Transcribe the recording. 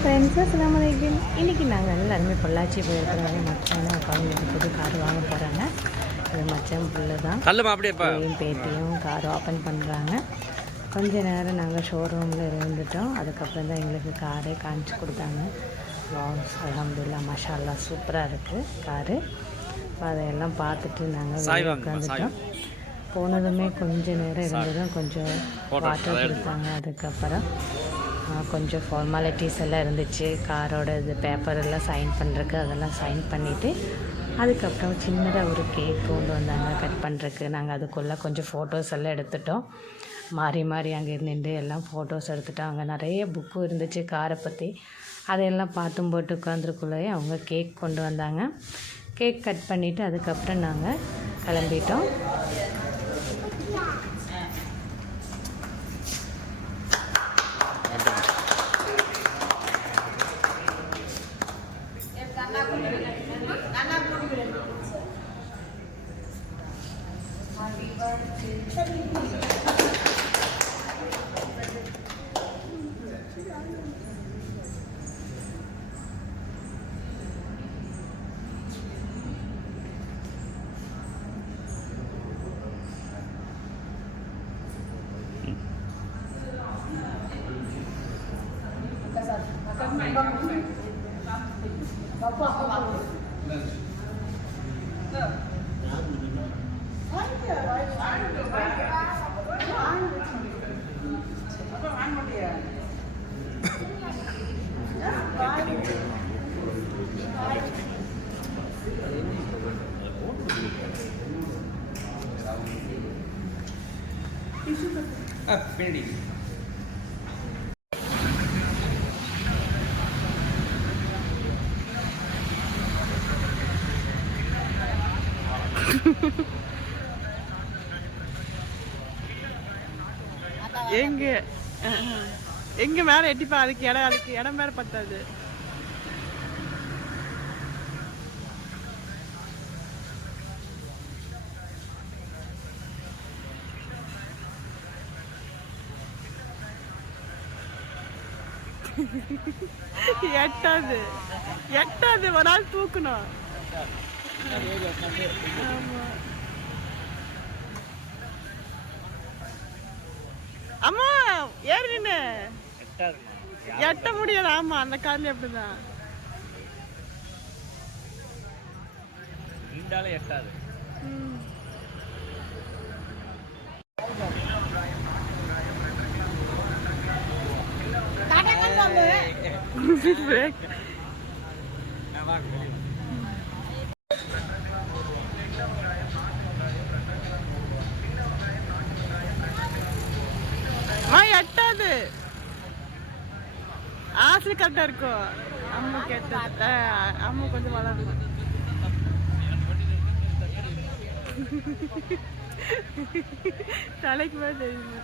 Friends, அஸ்ஸலாமு அலைக்கும். இன்றைக்கி நாங்கள் எல்லாருமே பொள்ளாச்சி போயிருக்கிறோம். மச்சான குழந்தைங்க புது கார் வாங்க போகிறாங்க. அது மச்சான் புள்ள தான். பேட்டியும் கார் ஓப்பன் பண்ணுறாங்க. கொஞ்ச நேரம் நாங்கள் ஷோரூமில் இருந்துட்டோம். அதுக்கப்புறம் தான் எங்களுக்கு காரே காமிச்சு கொடுத்தாங்க. அல்ஹம்துலில்லாஹ் மாஷா அல்லாஹ் சூப்பராக இருக்குது காரு. அதையெல்லாம் பார்த்துட்டு நாங்கள் உட்காந்துட்டோம். போனதுமே கொஞ்சம் நேரம் இருந்ததும் கொஞ்சம் வாட்டர் கொடுத்தாங்க. அதுக்கப்புறம் கொஞ்சம் ஃபார்மாலிட்டிஸ் எல்லாம் இருந்துச்சு. காரோட இது பேப்பர் எல்லாம் சைன் பண்ணுறக்கு அதெல்லாம் சைன் பண்ணிவிட்டு அதுக்கப்புறம் சின்னதாக ஒரு கேக் கொண்டு வந்தாங்க கட் பண்ணுறக்கு. நாங்கள் அதுக்குள்ளே கொஞ்சம் ஃபோட்டோஸ் எல்லாம் எடுத்துட்டோம். மாறி மாறி அங்கே நின்று எல்லாம் ஃபோட்டோஸ் எடுத்துட்டோம். அங்கே நிறைய புக்கு இருந்துச்சு காரை பற்றி. அதையெல்லாம் பார்த்தும் போட்டு உட்காந்துருக்குள்ளேயே அவங்க கேக் கொண்டு வந்தாங்க. கேக் கட் பண்ணிவிட்டு அதுக்கப்புறம் நாங்கள் கிளம்பிட்டோம். எங்க மேல எட்டிப்பா, அதுக்கு இடம் மேல பத்தாது. எட்டாது எட்டாது ஒரு ஆள் தூக்கணும். ஆமா அம்மா ஏறி நின்னு எட்ட முடியாது. ஆமா அந்த கார்ல அப்படிதான் எட்டாது. எட்டாது ஆசை கரெக்டா இருக்கும். அம்மா கேட்ட அம்மா கொஞ்சம் வளரணும். தலைக்கு மேல தெரியும்.